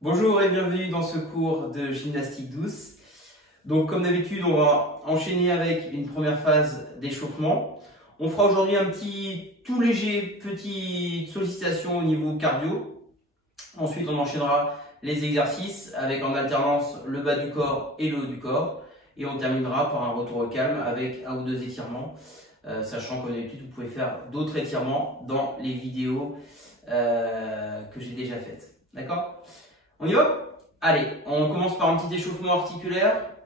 Bonjour et bienvenue dans ce cours de gymnastique douce. Donc comme d'habitude, on va enchaîner avec une première phase d'échauffement. On fera aujourd'hui un tout léger petite sollicitation au niveau cardio. Ensuite, on enchaînera les exercices avec en alternance le bas du corps et le haut du corps. Et on terminera par un retour au calme avec 1 ou 2 étirements. Sachant qu'en d'habitude, vous pouvez faire d'autres étirements dans les vidéos que j'ai déjà faites. D'accord ? On y va? Allez, on commence par un petit échauffement articulaire.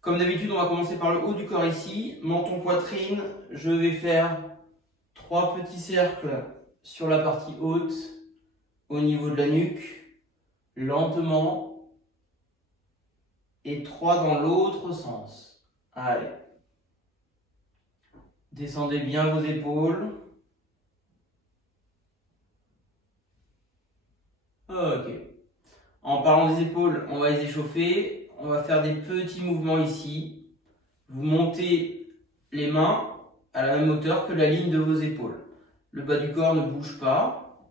Comme d'habitude, on va commencer par le haut du corps ici. Menton, poitrine. Je vais faire 3 petits cercles sur la partie haute, au niveau de la nuque, lentement. Et 3 dans l'autre sens. Allez. Descendez bien vos épaules. Ok. En parlant des épaules, on va les échauffer. On va faire des petits mouvements ici. Vous montez les mains à la même hauteur que la ligne de vos épaules. Le bas du corps ne bouge pas.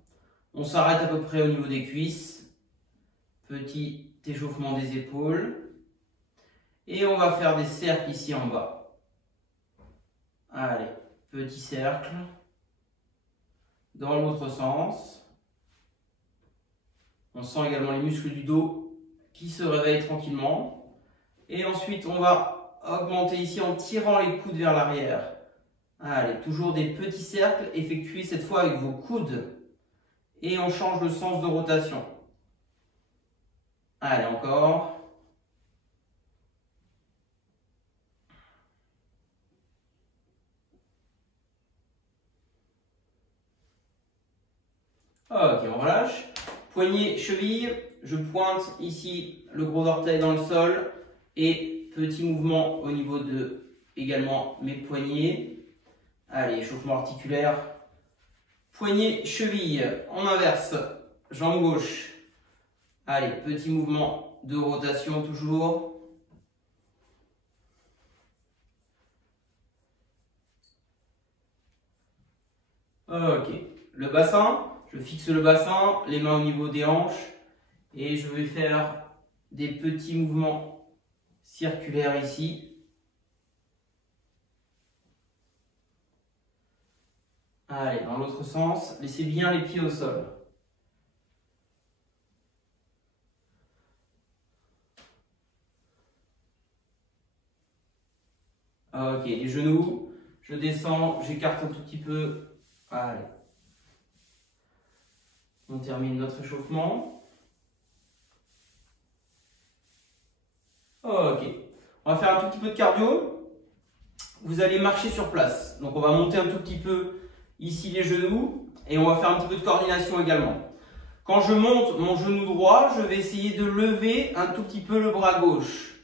On s'arrête à peu près au niveau des cuisses. Petit échauffement des épaules. Et on va faire des cercles ici en bas. Allez, petit cercle. Dans l'autre sens. On sent également les muscles du dos qui se réveillent tranquillement. Et ensuite, on va augmenter ici en tirant les coudes vers l'arrière. Allez, toujours des petits cercles effectués cette fois avec vos coudes. Et on change le sens de rotation. Allez, encore. Ok, on relâche. Poignet, cheville, je pointe ici le gros orteil dans le sol et petit mouvement au niveau de également mes poignets. Allez, échauffement articulaire. Poignet, cheville, en inverse, jambe gauche. Allez, petit mouvement de rotation toujours. Ok, le bassin. Je fixe le bassin, les mains au niveau des hanches et je vais faire des petits mouvements circulaires ici. Allez, dans l'autre sens, laissez bien les pieds au sol. Ok, les genoux, je descends, j'écarte un tout petit peu. Allez. On termine notre échauffement. Ok. On va faire un tout petit peu de cardio. Vous allez marcher sur place. Donc on va monter un tout petit peu ici les genoux. Et on va faire un petit peu de coordination également. Quand je monte mon genou droit, je vais essayer de lever un tout petit peu le bras gauche.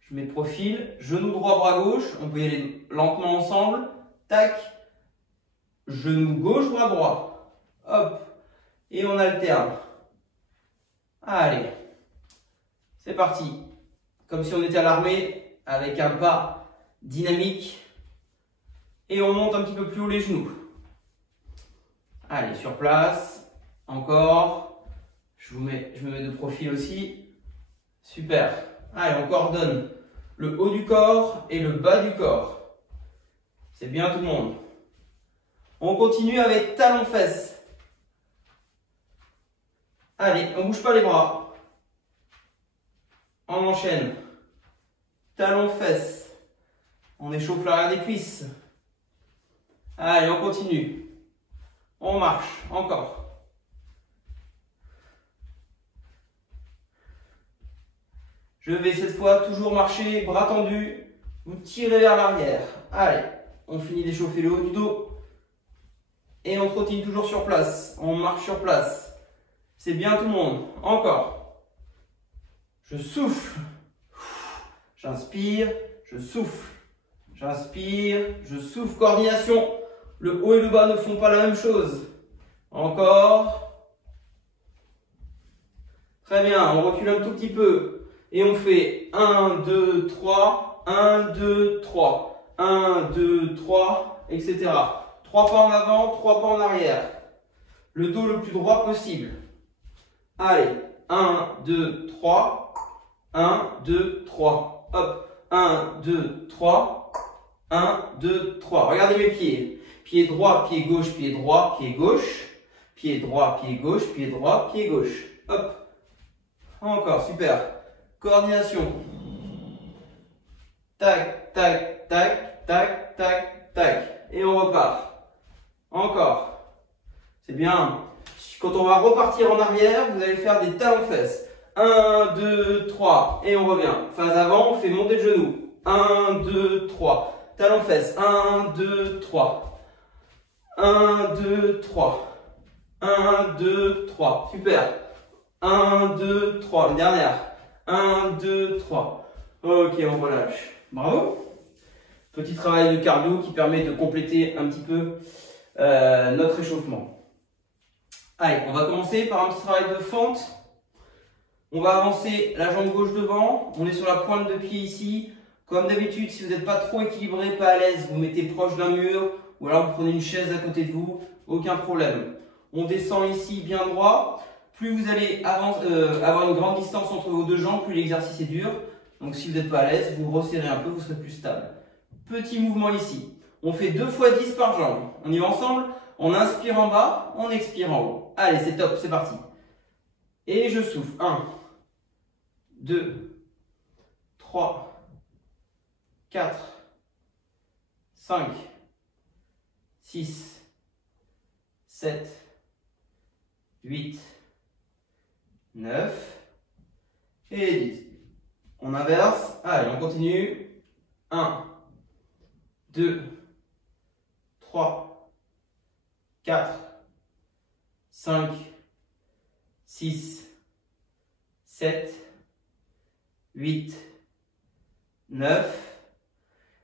Je mets de profil. Genou droit, bras gauche. On peut y aller lentement ensemble. Tac. Genou gauche, bras droit. Hop. Et on alterne. Allez, c'est parti. Comme si on était à l'armée, avec un pas dynamique. Et on monte un petit peu plus haut les genoux. Allez, sur place. Encore. Je me mets de profil aussi. Super. Allez, on coordonne le haut du corps et le bas du corps. C'est bien tout le monde. On continue avec talons-fesses. Allez, on ne bouge pas les bras. On enchaîne. Talons, fesses. On échauffe l'arrière des cuisses. Allez, on continue. On marche. Encore. Je vais cette fois toujours marcher, bras tendus. Vous tirez vers l'arrière. Allez, on finit d'échauffer le haut du dos. Et on trottine toujours sur place. On marche sur place. C'est bien tout le monde. Encore. Je souffle. J'inspire. Je souffle. J'inspire. Je souffle. Coordination. Le haut et le bas ne font pas la même chose. Encore. Très bien. On recule un tout petit peu. Et on fait 1, 2, 3. 1, 2, 3. 1, 2, 3, etc. 3 pas en avant, 3 pas en arrière. Le dos le plus droit possible. Allez, 1, 2, 3. 1, 2, 3. Hop. 1, 2, 3. 1, 2, 3. Regardez mes pieds. Pied droit, pied gauche, pied droit, pied gauche. Pied droit, pied gauche, pied droit, pied gauche. Hop. Encore, super. Coordination. Tac, tac, tac, tac, tac, tac. Et on repart. Encore. C'est bien. Quand on va repartir en arrière, vous allez faire des talons-fesses. 1, 2, 3. Et on revient. Phase avant, on fait monter le genou. 1, 2, 3. Talons-fesses. 1, 2, 3. 1, 2, 3. 1, 2, 3. Super. 1, 2, 3. Une dernière. 1, 2, 3. Ok, on relâche. Bravo. Petit travail de cardio qui permet de compléter un petit peu notre échauffement. Allez, on va commencer par un petit travail de fente. On va avancer la jambe gauche devant. On est sur la pointe de pied ici. Comme d'habitude, si vous n'êtes pas trop équilibré, pas à l'aise, vous mettez proche d'un mur ou alors vous prenez une chaise à côté de vous. Aucun problème. On descend ici bien droit. Plus vous allez avoir une grande distance entre vos deux jambes, plus l'exercice est dur. Donc si vous n'êtes pas à l'aise, vous resserrez un peu, vous serez plus stable. Petit mouvement ici. On fait 2 fois 10 par jambe. On y va ensemble? On inspire en bas, on expire en haut. Allez, c'est top, c'est parti. Et je souffle. 1, 2, 3, 4, 5, 6, 7, 8, 9 et 10. On inverse. Allez, on continue. 1, 2, 3, 4, 5, 6, 7, 8, 9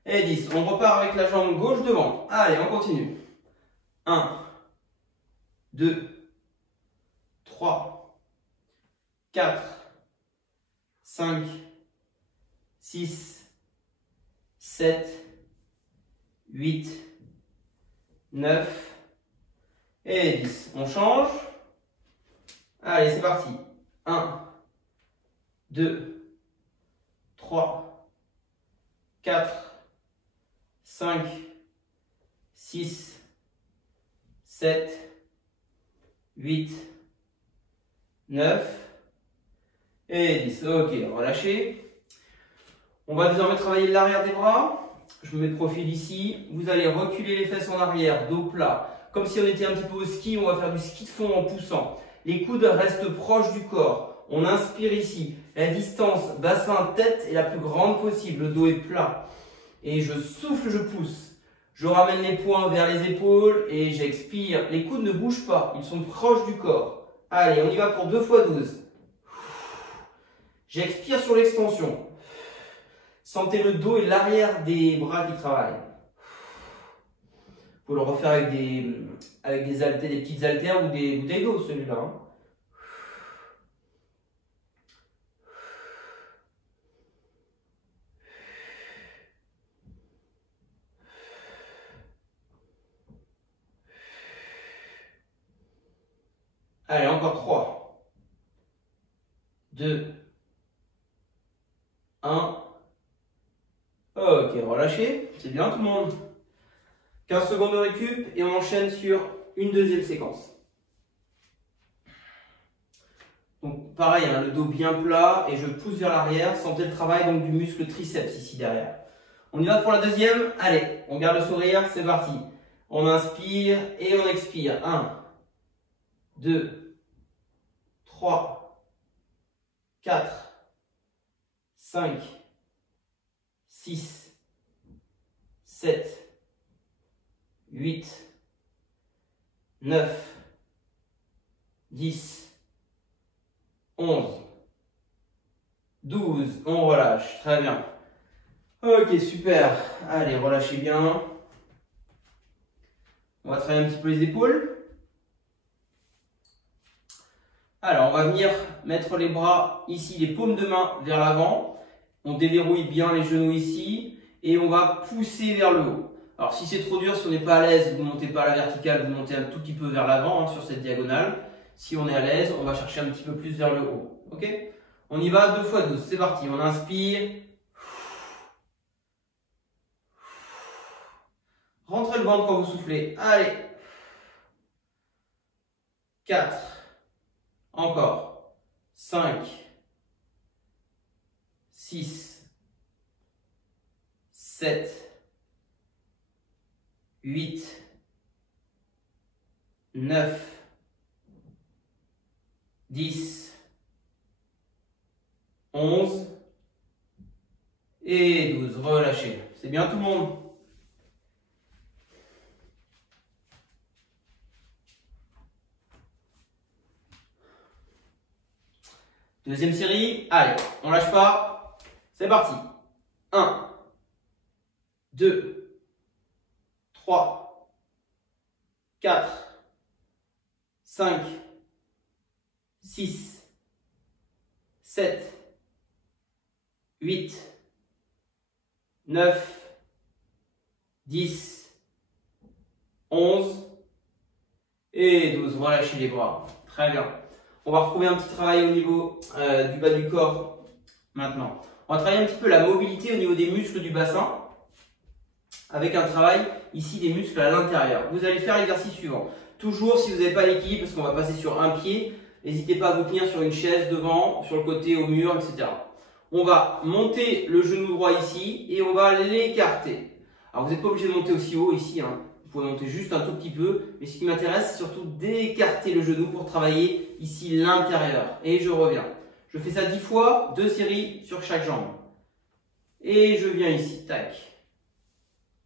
et 10. On repart avec la jambe gauche devant. Allez, on continue. 1, 2, 3, 4, 5, 6, 7, 8, 9 et 10. On change. Allez, c'est parti. 1, 2, 3, 4, 5, 6, 7, 8, 9 et 10. Ok, relâchez. On va désormais travailler l'arrière des bras. Je me mets de profil ici. Vous allez reculer les fesses en arrière, dos plat. Comme si on était un petit peu au ski, on va faire du ski de fond en poussant. Les coudes restent proches du corps. On inspire ici. La distance bassin-tête est la plus grande possible. Le dos est plat. Et je souffle, je pousse. Je ramène les poings vers les épaules et j'expire. Les coudes ne bougent pas. Ils sont proches du corps. Allez, on y va pour 2 fois 12. J'expire sur l'extension. Sentez le dos et l'arrière des bras qui travaillent. Vous pouvez le refaire avec des haltères, des petites haltères ou des bouteilles d'eau, celui-là. Hein. Allez, encore 3, 2, 1. Ok, relâchez. C'est bien tout le monde. 15 secondes de récup et on enchaîne sur une deuxième séquence. Donc pareil, hein, le dos bien plat et je pousse vers l'arrière. Sentez le travail donc, du muscle triceps ici derrière. On y va pour la deuxième. Allez, on garde le sourire, c'est parti. On inspire et on expire. 1, 2, 3, 4, 5, 6, 7, 8, 9, 10, 11, 12. On relâche. Très bien. Ok, super. Allez, relâchez bien. On va travailler un petit peu les épaules. Alors, on va venir mettre les bras ici, les paumes de main vers l'avant. On déverrouille bien les genoux ici. et on va pousser vers le haut. Alors si c'est trop dur, si on n'est pas à l'aise, vous ne montez pas à la verticale, vous montez un tout petit peu vers l'avant sur cette diagonale. Si on est à l'aise, on va chercher un petit peu plus vers le haut. Ok? On y va 2 fois 12, c'est parti. On inspire. Rentrez le ventre quand vous soufflez. Allez. 4. Encore. 5. 6. 7. 8. 9. 10. 11. Et 12. Relâchez. C'est bien tout le monde? Deuxième série. Allez, on lâche pas. C'est parti. 1, 2, 3, 4, 5, 6, 7, 8, 9, 10, 11 et 12. Relâchez les bras. Très bien. On va retrouver un petit travail au niveau du bas du corps maintenant. On va travailler un petit peu la mobilité au niveau des muscles du bassin avec un travail ici des muscles à l'intérieur. Vous allez faire l'exercice suivant. Toujours si vous n'avez pas l'équilibre parce qu'on va passer sur un pied, n'hésitez pas à vous tenir sur une chaise devant, sur le côté, au mur, etc. On va monter le genou droit ici et on va l'écarter. Alors vous n'êtes pas obligé de monter aussi haut ici, hein. Vous pouvez monter juste un tout petit peu, mais ce qui m'intéresse, c'est surtout d'écarter le genou pour travailler ici l'intérieur. Et je reviens. Je fais ça 10 fois, 2 séries sur chaque jambe. Et je viens ici, tac.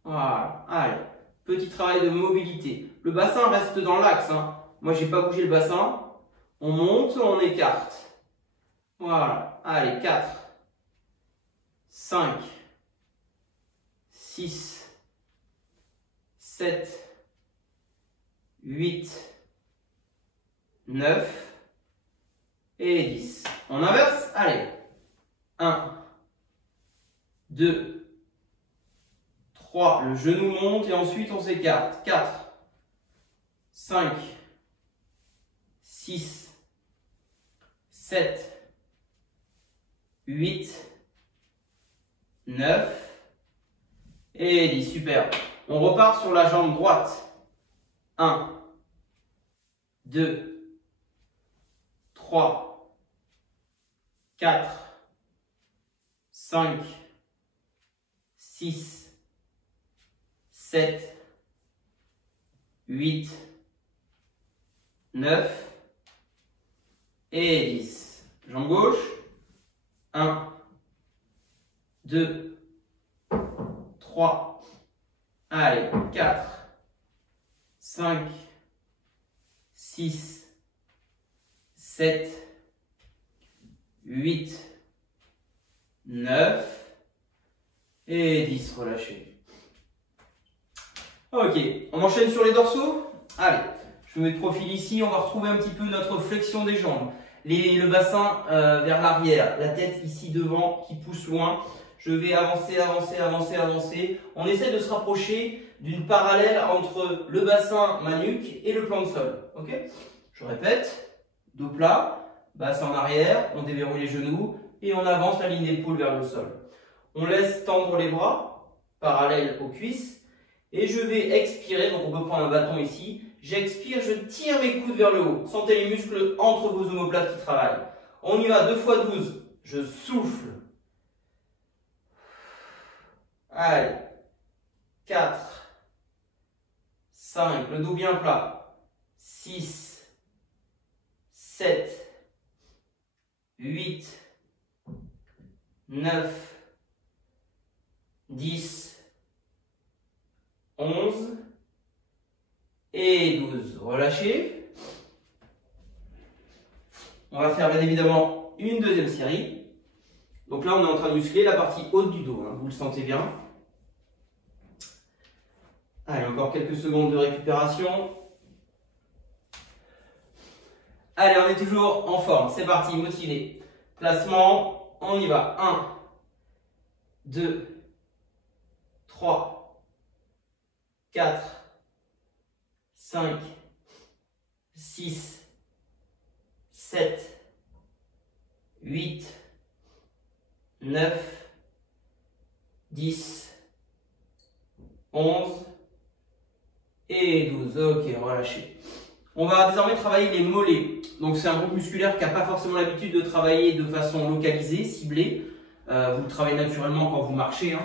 Voilà, allez. Petit travail de mobilité. Le bassin reste dans l'axe, hein. Moi, j'ai pas bougé le bassin. On monte, on écarte. Voilà, allez, 4, 5, 6, 7, 8, 9 et 10. On inverse, allez. 1, 2, 3, le genou monte et ensuite on s'écarte. 4, 5, 6, 7, 8, 9 et 10. Super. On repart sur la jambe droite. 1, 2, 3, 4, 5, 6, 7, 8, 9 et 10. Jambe gauche. 1, 2, 3, allez, 4, 5, 6, 7, 8, 9 et 10. Relâchez. Ok, on enchaîne sur les dorsaux. Allez, je me mets de profil ici. On va retrouver un petit peu notre flexion des jambes. Le bassin vers l'arrière, la tête ici devant qui pousse loin. Je vais avancer, avancer, avancer, avancer. On essaie de se rapprocher d'une parallèle entre le bassin, ma nuque et le plan de sol. Ok? Je répète, dos plat, bassin en arrière, on déverrouille les genoux et on avance la ligne d'épaule vers le sol. On laisse tendre les bras, parallèles aux cuisses. Et je vais expirer, donc on peut prendre un bâton ici. J'expire, je tire mes coudes vers le haut. Sentez les muscles entre vos omoplates qui travaillent. On y va, 2 fois 12. Je souffle. Allez. 4. 5. Le dos bien plat. 6. 7. 8. 9. 10. 11 et 12. Relâchez. On va faire bien évidemment une deuxième série. Donc là, on est en train de muscler la partie haute du dos. Hein, vous le sentez bien. Allez, encore quelques secondes de récupération. Allez, on est toujours en forme. C'est parti, motivé. Placement, on y va. 1, 2, 3, 4, 5, 6, 7, 8, 9, 10, 11 et 12. Ok, relâchez. On va désormais travailler les mollets. Donc c'est un groupe musculaire qui n'a pas forcément l'habitude de travailler de façon localisée, ciblée. Vous le travaillez naturellement quand vous marchez, hein.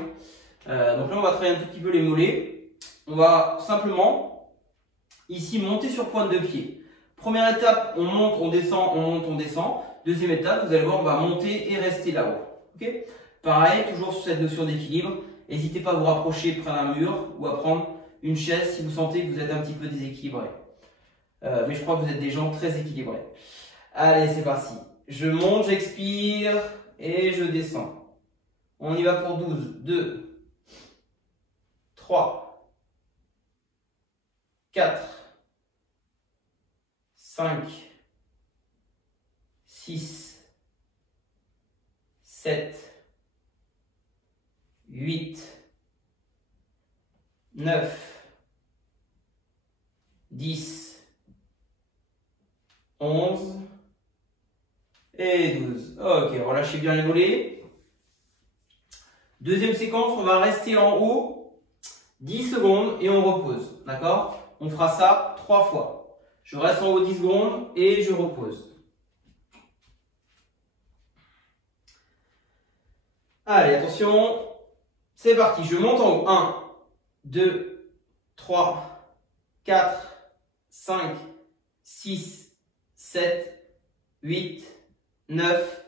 Donc là on va travailler un tout petit peu les mollets. On va simplement ici monter sur pointe de pied. Première étape, on monte, on descend, on monte, on descend. Deuxième étape, vous allez voir, on va monter et rester là-haut. Okay, pareil, toujours sur cette notion d'équilibre. N'hésitez pas à vous rapprocher près d'un mur ou à prendre une chaise si vous sentez que vous êtes un petit peu déséquilibré. Mais je crois que vous êtes des gens très équilibrés. Allez, c'est parti. Je monte, j'expire et je descends. On y va pour 12. 2, 3, 4, 5, 6, 7, 8, 9, 10, 11 et 12. Ok, relâchez bien les mollets. Deuxième séquence, on va rester en haut 10 secondes et on repose. D'accord? On fera ça 3 fois. Je reste en haut 10 secondes et je repose. Allez, attention. C'est parti. Je monte en haut. 1, 2, 3, 4, 5, 6, 7, 8, 9,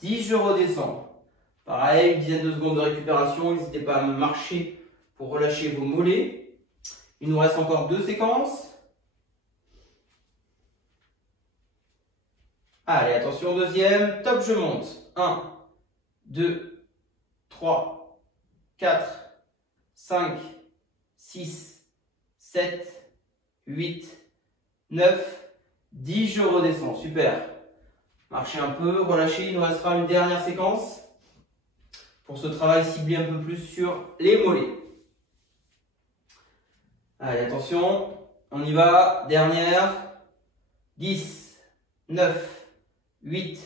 10. Je redescends. Pareil, une dizaine de secondes de récupération. N'hésitez pas à marcher pour relâcher vos mollets. Il nous reste encore 2 séquences. Allez, attention, deuxième. Top, je monte. 1, 2, 3, 4, 5, 6, 7, 8, 9, 10. Je redescends. Super. Marchez un peu, relâchez. Il nous restera une dernière séquence pour ce travail ciblé un peu plus sur les mollets. Allez, attention. On y va. Dernière. 10, 9, 8,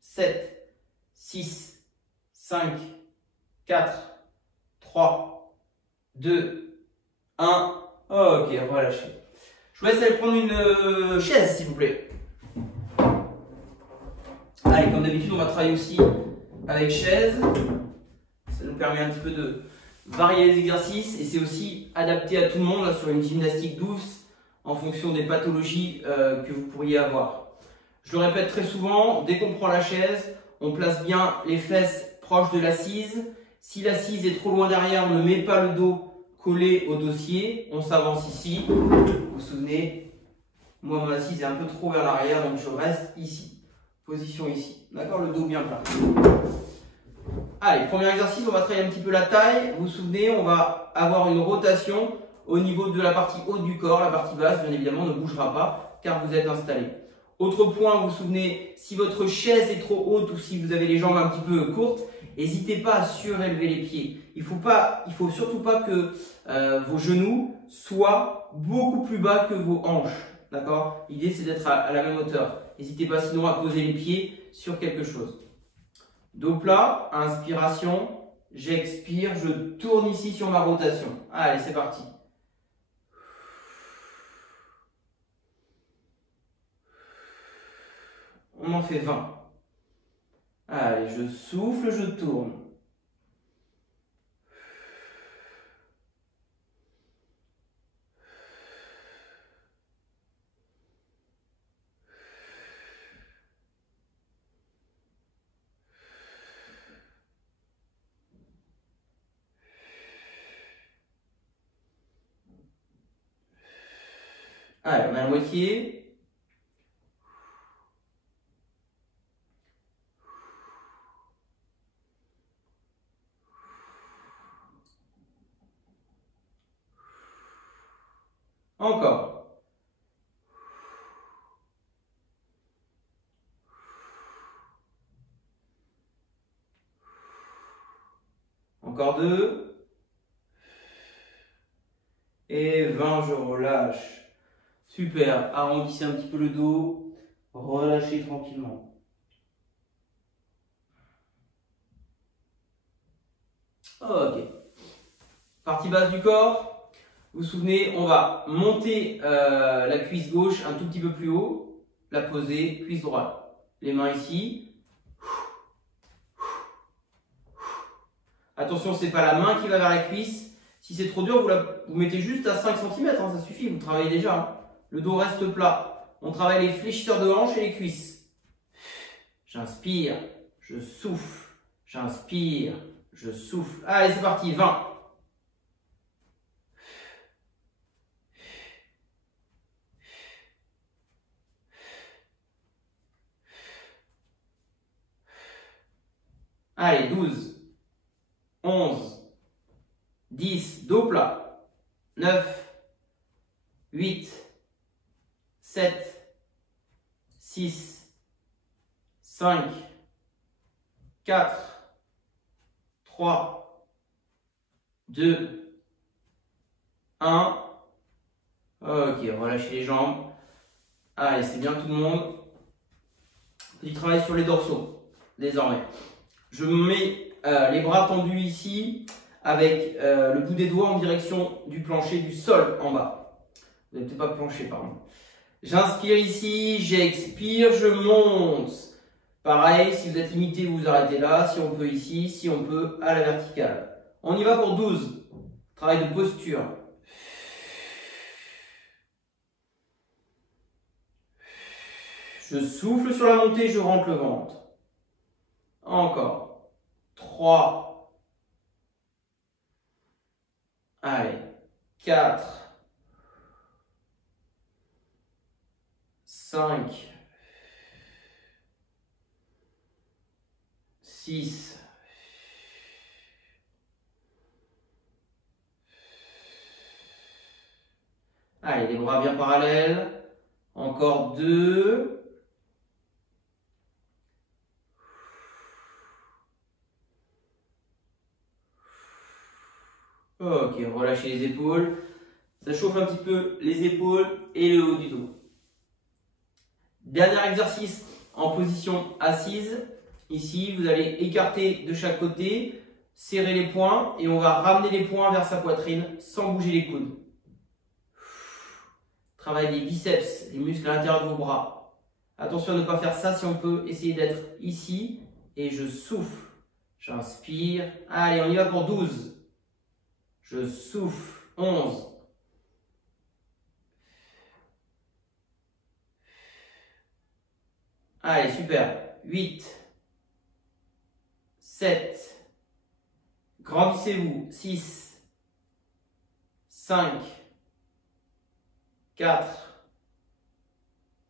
7, 6, 5, 4, 3, 2, 1. Ok, relâchez. Je vous laisse aller prendre une chaise, s'il vous plaît. Allez, comme d'habitude, on va travailler aussi avec chaise. Ça nous permet un petit peu de varier les exercices et c'est aussi adapté à tout le monde là, sur une gymnastique douce en fonction des pathologies que vous pourriez avoir. Je le répète très souvent, dès qu'on prend la chaise, on place bien les fesses proches de l'assise. Si l'assise est trop loin derrière, on ne met pas le dos collé au dossier. On s'avance ici. Vous vous souvenez, moi mon assise est un peu trop vers l'arrière, donc je reste ici. Position ici. D'accord, le dos bien plat. Allez, premier exercice, on va travailler un petit peu la taille. Vous vous souvenez, on va avoir une rotation au niveau de la partie haute du corps. La partie basse, bien évidemment, ne bougera pas car vous êtes installé. Autre point, vous vous souvenez, si votre chaise est trop haute ou si vous avez les jambes un petit peu courtes, n'hésitez pas à surélever les pieds. Il faut surtout pas que vos genoux soient beaucoup plus bas que vos hanches. D'accord? L'idée, c'est d'être à la même hauteur. N'hésitez pas sinon à poser les pieds sur quelque chose. Dos plat, inspiration, j'expire, je tourne ici sur ma rotation. Allez, c'est parti. On en fait 20. Allez, je souffle, je tourne. Allez, on a la moitié. Encore. Encore 2. Et 20, je relâche. Super. Arrondissez un petit peu le dos. Relâchez tranquillement. Ok. Partie basse du corps. Vous vous souvenez, on va monter la cuisse gauche un tout petit peu plus haut. La poser, cuisse droite. Les mains ici. Attention, c'est pas la main qui va vers la cuisse. Si c'est trop dur, vous mettez juste à 5 cm, hein, ça suffit, vous travaillez déjà. Hein. Le dos reste plat. On travaille les fléchisseurs de hanche et les cuisses. J'inspire, je souffle, j'inspire, je souffle. Allez, c'est parti, 20. Allez, 12, 11, 10, dos plat, 9, 8, 7, 6, 5, 4, 3, 2, 1. Ok, relâchez les jambes. Allez, c'est bien tout le monde. Petit travail sur les dorsaux, désormais. Je mets les bras tendus ici, avec le bout des doigts en direction du plancher, du sol en bas. Vous n'avez peut-être pas plancher, pardon. J'inspire ici, j'expire, je monte. Pareil, si vous êtes limité, vous vous arrêtez là. Si on peut ici, si on peut à la verticale. On y va pour 12. Travail de posture. Je souffle sur la montée, je rentre le ventre. Encore. 3. Allez. 4. 5. 6. 7. Allez, les bras bien parallèles. Encore 2. Ok, relâchez les épaules. Ça chauffe un petit peu les épaules et le haut du dos. Dernier exercice en position assise. Ici, vous allez écarter de chaque côté, serrer les poings et on va ramener les poings vers sa poitrine sans bouger les coudes. Travaillez les biceps, les muscles à l'intérieur de vos bras. Attention à ne pas faire ça si on peut essayer d'être ici et je souffle. J'inspire. Allez, on y va pour 12. Je souffle. 11. Allez, super. 8. 7. Grandissez-vous. 6. 5. 4.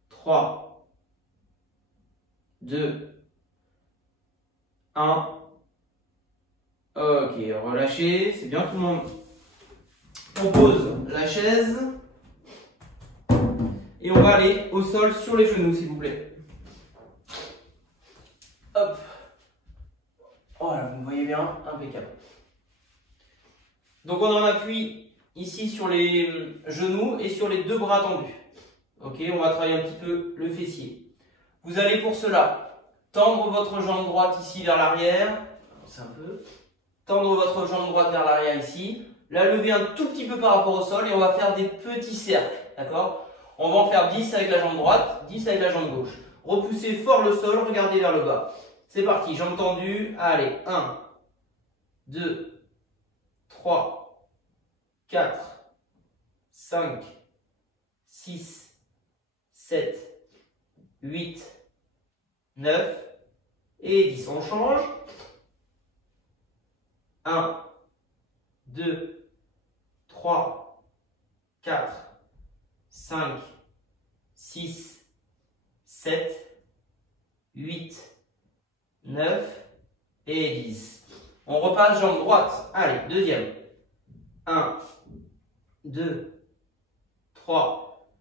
3. 2. 1. Ok, relâchez. C'est bien, tout le monde. On pose la chaise. Et on va aller au sol sur les genoux, s'il vous plaît. Hop. Voilà, vous me voyez bien, impeccable. Donc on en appuie ici sur les genoux et sur les deux bras tendus. Ok, on va travailler un petit peu le fessier. Vous allez pour cela tendre votre jambe droite ici vers l'arrière. Un peu. Tendre votre jambe droite vers l'arrière ici. La lever un tout petit peu par rapport au sol et on va faire des petits cercles. D'accord? On va en faire 10 avec la jambe droite, 10 avec la jambe gauche. Repoussez fort le sol, regardez vers le bas. C'est parti, jambes tendues. Allez, 1, 2, 3, 4, 5, 6, 7, 8, 9 et 10. On change. 1, 2, 3, 4, 5, 6, 7, 8, 9 et 10. On repasse jambe droite. Allez, deuxième. 1, 2, 3,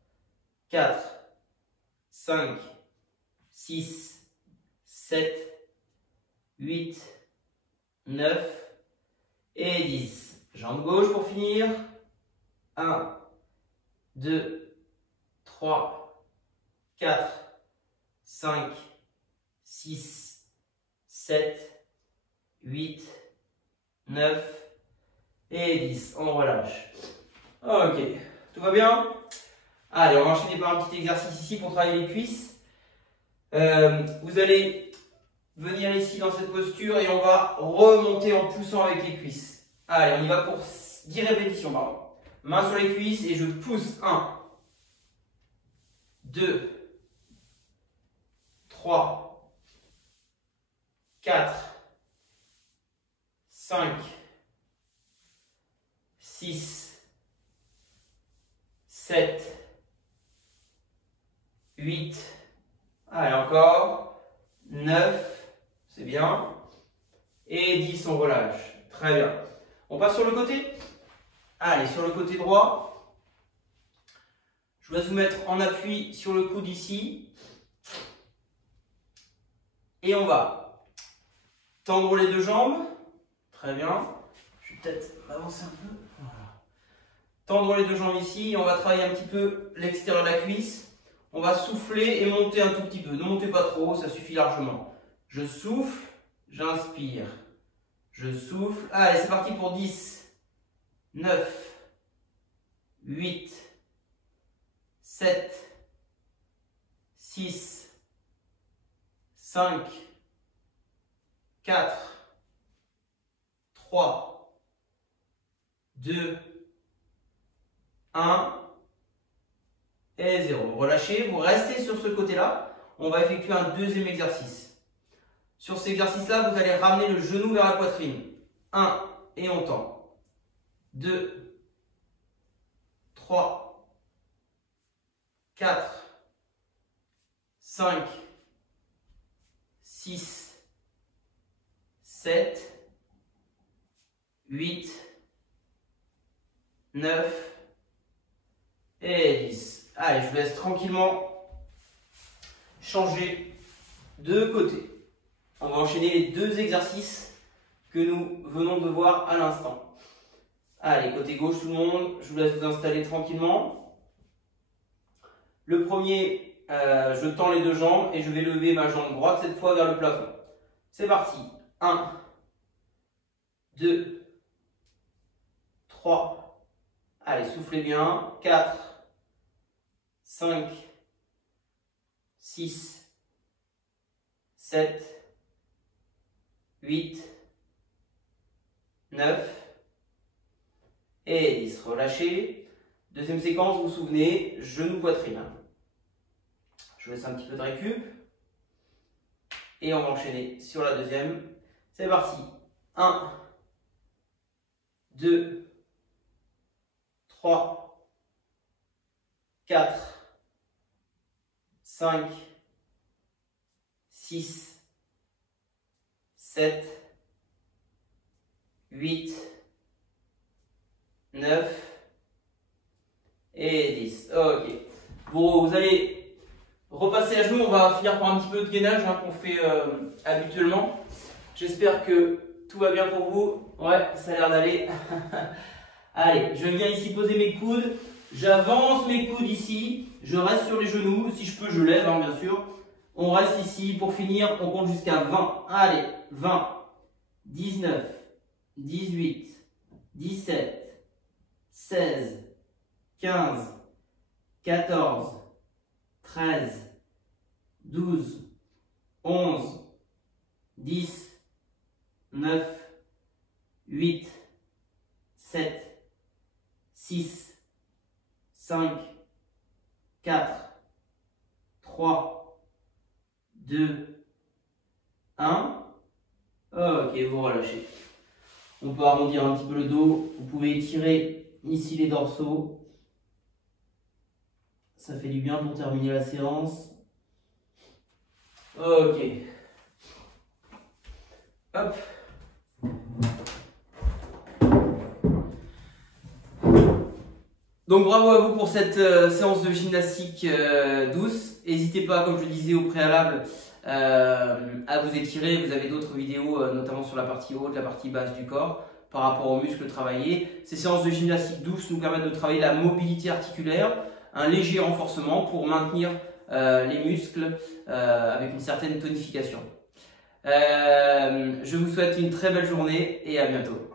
4, 5, 6, 7, 8, 9 et 10. Jambe gauche pour finir. 1, 2, 3, 4, 5, 6, 7, 8, 9 et 10. On relâche. Ok, tout va bien? Allez, on va enchaîner par un petit exercice ici pour travailler les cuisses. Vous allez venir ici dans cette posture et on va remonter en poussant avec les cuisses. Allez, on y va pour 10 répétitions, pardon. Main sur les cuisses et je pousse. 1, 2, 3, 4, 5, 6, 7, 8, allez encore, 9, c'est bien, et 10, on relâche, très bien. On passe sur le côté. Allez, sur le côté droit, je vais vous mettre en appui sur le coude ici, et on va tendre les deux jambes, très bien, je vais peut-être m'avancer un peu, voilà. Tendre les deux jambes ici, et on va travailler un petit peu l'extérieur de la cuisse. On va souffler et monter un tout petit peu. Ne montez pas trop, ça suffit largement. Je souffle, j'inspire. Je souffle. Allez, c'est parti pour 10, 9, 8, 7, 6, 5, 4, 3, 2, 1. Et 0. Relâchez, vous restez sur ce côté-là. On va effectuer un deuxième exercice. Sur cet exercice-là, vous allez ramener le genou vers la poitrine. 1, et on tend. 2, 3, 4, 5, 6, 7, 8, 9 et 10. Allez, je vous laisse tranquillement changer de côté. On va enchaîner les deux exercices que nous venons de voir à l'instant. Allez, côté gauche tout le monde, je vous laisse vous installer tranquillement. Le premier, je tends les deux jambes et je vais lever ma jambe droite cette fois vers le plafond. C'est parti. 1, 2, 3, allez, soufflez bien. 4, 5, 6, 7, 8, 9 et 10. Relâchez. Deuxième séquence, vous vous souvenez, genou poitrine. Je vous laisse un petit peu de récup. Et on va enchaîner sur la deuxième. C'est parti. 1, 2, 3, 4, 5, 6, 7, 8, 9 et 10. Ok. Bon, vous allez repasser à genoux. On va finir par un petit peu de gainage qu'on fait habituellement. J'espère que tout va bien pour vous. Ouais, ça a l'air d'aller. Allez, je viens ici poser mes coudes. J'avance mes coudes ici. Je reste sur les genoux. Si je peux, je lève, bien sûr. On reste ici. Pour finir, on compte jusqu'à 20. Allez, 20, 19, 18, 17, 16, 15, 14, 13, 12, 11, 10, 9, 8, 7, 6, 5, 4, 3, 2, 1. Ok, vous relâchez. On peut arrondir un petit peu le dos. Vous pouvez étirer ici les dorsaux. Ça fait du bien pour terminer la séance. Ok. Hop. Donc bravo à vous pour cette séance de gymnastique douce. N'hésitez pas, comme je le disais au préalable, à vous étirer. Vous avez d'autres vidéos, notamment sur la partie haute, la partie basse du corps. par rapport aux muscles travaillés. Ces séances de gymnastique douce nous permettent de travailler la mobilité articulaire, un léger renforcement pour maintenir les muscles avec une certaine tonification. Je vous souhaite une très belle journée et à bientôt.